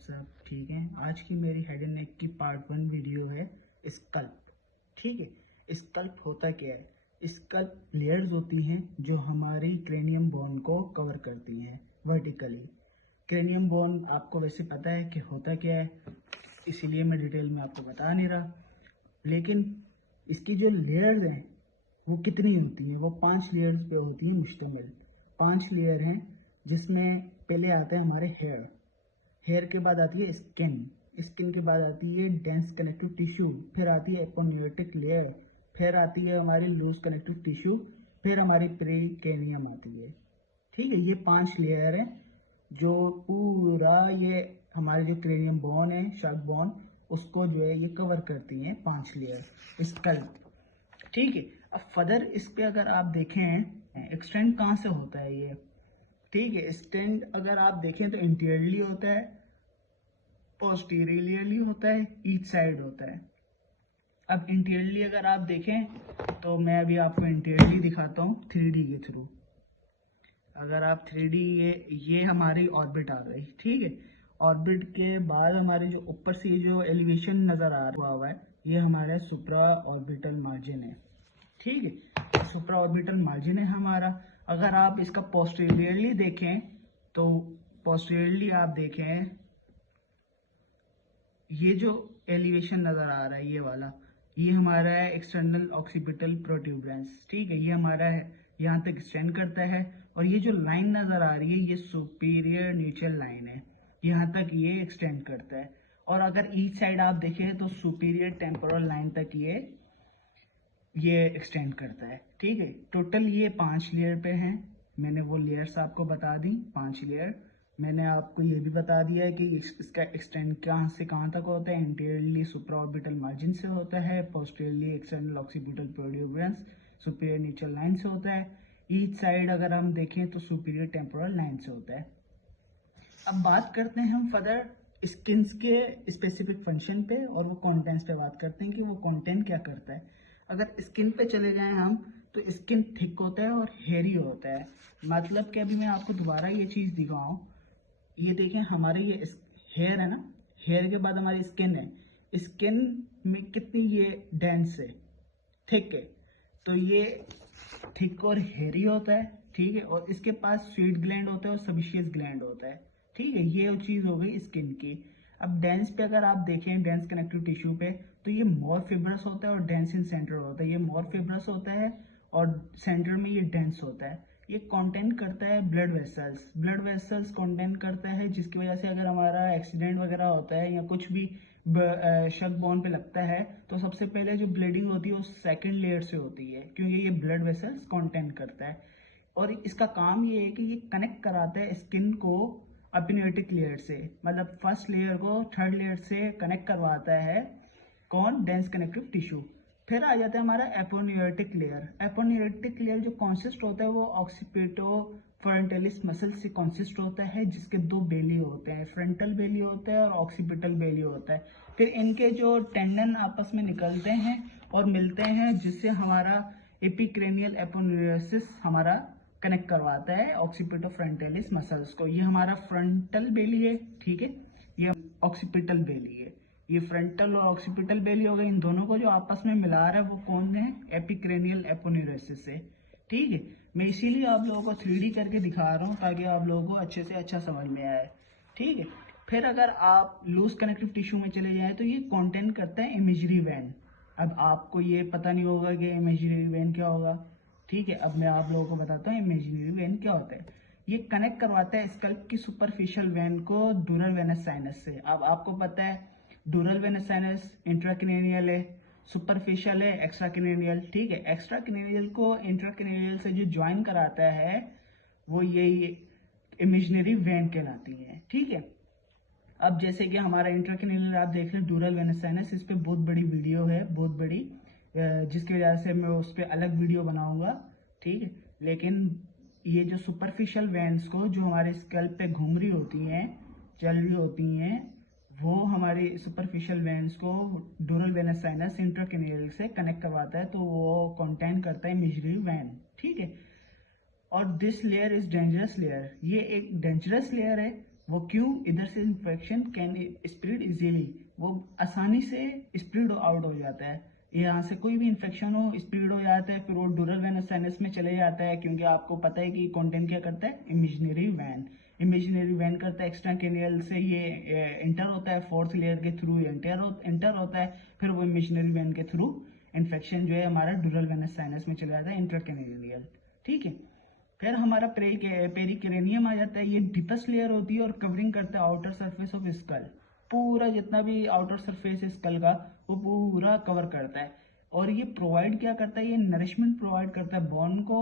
सब ठीक हैं। आज की मेरी हेड एंड नेक की पार्ट 1 वीडियो है स्कल्प। ठीक है, स्कल्प होता क्या है? स्कल्प लेयर्स होती हैं जो हमारी क्रेनियम बोन को कवर करती हैं वर्टिकली। क्रेनियम बोन आपको वैसे पता है कि होता क्या है, इसीलिए मैं डिटेल में आपको बता नहीं रहा। लेकिन इसकी जो लेयर्स हैं वो कितनी होती हैं? वो 5 लेयर्स पे होती हैं मुश्तमिल। 5 लेयर हैं जिसमें पहले आते हैं हमारे हेयर के बाद आती है स्किन के बाद आती है डेंस कनेक्टिव टिश्यू, फिर आती है एपोनियोटिक लेयर, फिर आती है हमारी लूज कनेक्टिव टिश्यू, फिर हमारी पेरिकेनियम आती है। ठीक है, ये 5 लेयर हैं जो पूरा ये हमारे जो क्रेनियम बोन है, शार्क बोन, उसको जो है ये कवर करती हैं 5 लेयर स्कल्प। ठीक है, अब फर्दर इस पे अगर आप देखें एक्सटेंड कहाँ से होता है ये। ठीक है, एक्सटेंड अगर आप देखें तो इंटीरियरली होता है, पोस्टीरियरली होता है, ईच साइड होता है। अब इंटीरियरली अगर आप देखें तो मैं अभी आपको इंटीरियरली दिखाता हूँ 3D के थ्रू। अगर आप 3D ये हमारी ऑर्बिट आ गई। ठीक है, ऑर्बिट के बाद हमारे जो ऊपर से जो एलिवेशन नज़र आ रहा हुआ है ये हमारा सुप्रा ऑर्बिटल मार्जिन है। ठीक है, सुप्रा ऑर्बिटल मार्जिन है हमारा। अगर आप इसका पोस्टीरियरली देखें तो पोस्टीरियरली आप देखें ये जो एलिवेशन नज़र आ रहा है ये वाला, ये हमारा है एक्सटर्नल ऑक्सीपिटल प्रोट्यूबरेंस। ठीक है, ये हमारा है यहाँ तक एक्सटेंड करता है। और ये जो लाइन नज़र आ रही है ये सुपीरियर न्यूट्रल लाइन है, यहाँ तक ये एक्सटेंड करता है। और अगर ईच साइड आप देखें तो सुपीरियर टेम्पोरल लाइन तक ये एक्सटेंड करता है। ठीक है, टोटल ये 5 लेयर पे हैं। मैंने वो लेयर्स आपको बता दी, 5 लेयर। मैंने आपको ये भी बता दिया है कि इसका एक्सटेंड कहाँ से कहाँ तक होता है। इंटीरियरली सुप्राऑर्बिटल मार्जिन से होता है, posteriorly external occipital protuberance superior neutral line से होता है, ईच साइड अगर हम देखें तो सुपीरियर टेम्पोरल लाइन से होता है। अब बात करते हैं हम फर्दर स्किन्स के स्पेसिफिक फंक्शन पे और वो कंटेंट्स पे बात करते हैं कि वो कंटेंट क्या करता है। अगर स्किन पे चले जाएं हम तो स्किन थिक होता है और हेयरी होता है। मतलब कि अभी मैं आपको दोबारा ये चीज़ दिखाऊं, ये देखें हमारे ये हेयर है ना, हेयर के बाद हमारी स्किन है। स्किन में कितनी ये डेंस है, थिक है, तो ये थिक और हेयरी होता है। ठीक है, और इसके पास स्वीट ग्लैंड होता है और सबीशियस ग्लैंड होता है। ठीक है, ये चीज़ हो गई स्किन की। अब डेंस पे अगर आप देखें, डेंस कनेक्टिव टिश्यू पे, तो ये मोर फिब्रस होता है और डेंस इन सेंटर होता है। ये मोर फिब्रस होता है और सेंटर में ये डेंस होता है। ये कंटेंट करता है ब्लड वेसल्स कंटेंट करता है, जिसकी वजह से अगर हमारा एक्सीडेंट वगैरह होता है या कुछ भी शक बोन पे लगता है तो सबसे पहले जो ब्लीडिंग होती है वो सेकंड लेयर से होती है, क्योंकि ये ब्लड वेसल्स कंटेंट करता है। और इसका काम ये है कि ये कनेक्ट कराता है स्किन को एपिनियोटिक लेयर से, मतलब फर्स्ट लेयर को थर्ड लेयर से कनेक्ट करवाता है। कौन? Dense connective tissue. फिर आ जाता है हमारा एपोनियोटिक लेयर। एपोनियोटिक लेयर जो कॉन्सिस्ट होता है वो ऑक्सीपिटो फ्रंटालिस मसल से कॉन्सिस्ट होता है, जिसके 2 बेली होते हैं, फ्रंटल बेली होता है और ऑक्सीपिटल बेली होता है। फिर इनके जो टेंडन आपस में निकलते हैं और मिलते हैं, जिससे हमारा एपिक्रेनियल एपोन्यूरोसिस हमारा कनेक्ट करवाता है ऑक्सीपिटो फ्रंटालिस मसल्स को। ये हमारा फ्रंटल बेली है। ठीक है, ये ऑक्सीपिटल बेली है। ये फ्रंटल और ऑक्सीपिटल बेली हो गए, इन दोनों को जो आपस में मिला रहा है वो कौन है? एपिक्रेनियल एपोन्यूरोसिस है। ठीक है, मैं इसीलिए आप लोगों को 3D करके दिखा रहा हूँ ताकि आप लोगों को अच्छे से अच्छा समझ में आए। ठीक है, फिर अगर आप लूज कनेक्टिव टिश्यू में चले जाएं तो ये कंटेंट करता है इमेजरी वेन। अब आपको ये पता नहीं होगा कि इमेजरी वेन क्या होगा। ठीक है, अब मैं आप लोगों को बताता हूँ इमेजरी वेन क्या होता है। ये कनेक्ट करवाता है स्कल्प की सुपरफिशियल वेन को डूरल वेनस साइनस से। अब आपको पता है डूरल वेनस साइनस इंट्राक्रेनियल है, सुपरफिशियल है, एक्स्ट्राक्रेनियल। ठीक है, एक्स्ट्राक्रेनियल को इंट्राक्रेनियल से जो ज्वाइन कराता है वो यही इमेजिनरी वेन कहलाती है। ठीक है, अब जैसे कि हमारा इंट्राक्रेनियल आप देख लें डूरल वेनस साइनस, इस पे बहुत बड़ी वीडियो है, बहुत बड़ी, जिसकी वजह से मैं उस पर अलग वीडियो बनाऊंगा। ठीक है, लेकिन ये जो सुपरफिशियल वेन्स को जो हमारे स्कल्प पे घूम रही होती हैं, चल रही होती हैं, वो हमारी सुपरफिशियल वेन्स को डूरल वेनस साइनस इंट्राक्रेनियल से कनेक्ट करवाता है, तो वो कंटेंट करता है इमेजिनरी वेन। ठीक है, और this layer is dangerous layer. ये एक डेंजरस लेयर है। वो क्यों? इधर से इन्फेक्शन कैन स्प्रेड इजीली, वो आसानी से स्प्रेड आउट हो जाता है। यहाँ से कोई भी इन्फेक्शन हो स्प्रेड हो जाता है, फिर वो डूरल वेनस साइनस में चले जाता है, क्योंकि आपको पता है कि कॉन्टेंट क्या करता है, इमेजिनरी वैन। इमेजिनरी वैन करता है एक्स्ट्रा कैनियल से, ये एंटर होता है फोर्थ लेयर के थ्रू एंटर होता है, फिर वो इमेजिनरी वैन के थ्रू इन्फेक्शन जो है हमारा डूरल वेनस साइनस में चला जाता है, इंट्राकैनियल। ठीक है। फिर हमारा पेरिकेरेनियम आ जाता है, ये डीपेस्ट लेयर होती है और कवरिंग करता है आउटर सरफेस ऑफ स्कल। पूरा जितना भी आउटर सरफेस है स्कल का वो पूरा कवर करता है, और ये प्रोवाइड क्या करता है, ये नरिशमेंट प्रोवाइड करता है बोन को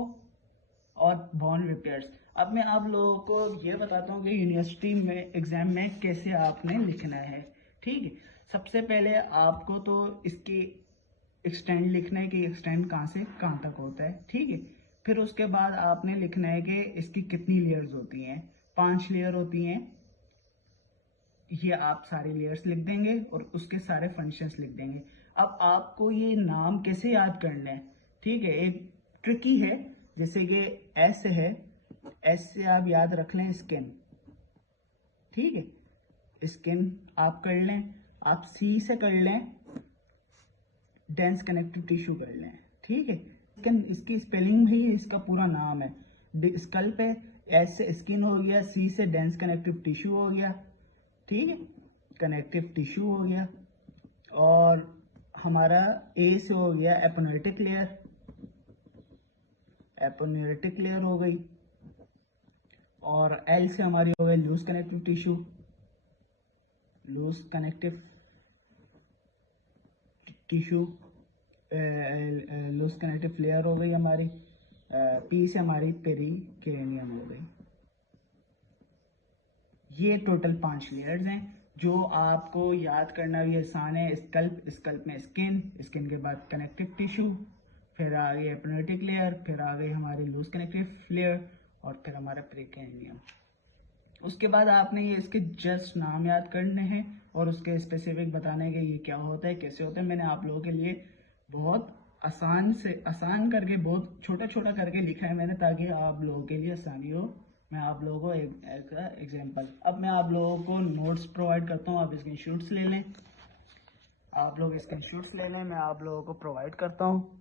और बोन रिपेयर्स। अब मैं आप लोगों को ये बताता हूँ कि यूनिवर्सिटी में एग्जाम में कैसे आपने लिखना है। ठीक है। सबसे पहले आपको तो इसकी एक्सटेंड लिखना है कि एक्सटेंड कहाँ से कहाँ तक होता है। ठीक है। फिर उसके बाद आपने लिखना है कि इसकी कितनी लेयर्स होती हैं। 5 लेयर होती हैं, ये आप सारे लेयर्स लिख देंगे और उसके सारे फंक्शंस लिख देंगे। अब आपको ये नाम कैसे याद करना है, ठीक है, एक ट्रिकी है। जैसे कि एस है, एस से आप याद रख लें स्किन। ठीक है, स्किन आप कर लें। आप सी से कर लें, डेंस कनेक्टिव टिश्यू कर लें। ठीक है। इसकी स्पेलिंग भी इसका पूरा नाम है। स्कल पे एस से स्किन हो गया, सी से डेंस कनेक्टिव टिश्यू हो गया। ठीक है, कनेक्टिव टिश्यू हो गया, और हमारा ए से हो गया एपोनेटिक लेयर, एपोनेटिक लेयर हो गई, और एल से हमारी हो गई loose connective tissue, loose connective tissue, loose connective layer हो गई हमारी। पी से हमारी पेरिकेरेनियम हो गई। ये टोटल 5 लेयर्स हैं जो आपको याद करना भी आसान है। स्कल्प में स्किन के बाद कनेक्टिव टिश्यू, फिर आ गई एपोनेटिक लेयर, फिर आ गई हमारी लूज कनेक्टिव लेयर, और फिर हमारा पेरिकेरेनियम। उसके बाद आपने ये इसके जस्ट नाम याद करने हैं और उसके स्पेसिफिक बताने के ये क्या होता है कैसे होता है। मैंने आप लोगों के लिए बहुत आसान करके, बहुत छोटा छोटा करके लिखा है मैंने, ताकि आप लोगों के लिए आसानी हो। मैं आप लोगों को एक एग्जांपल, अब मैं आप लोगों को नोट्स प्रोवाइड करता हूँ, आप स्क्रीनशॉट्स ले लें। आप लोग स्क्रीनशॉट्स ले लें, मैं आप लोगों को प्रोवाइड करता हूँ।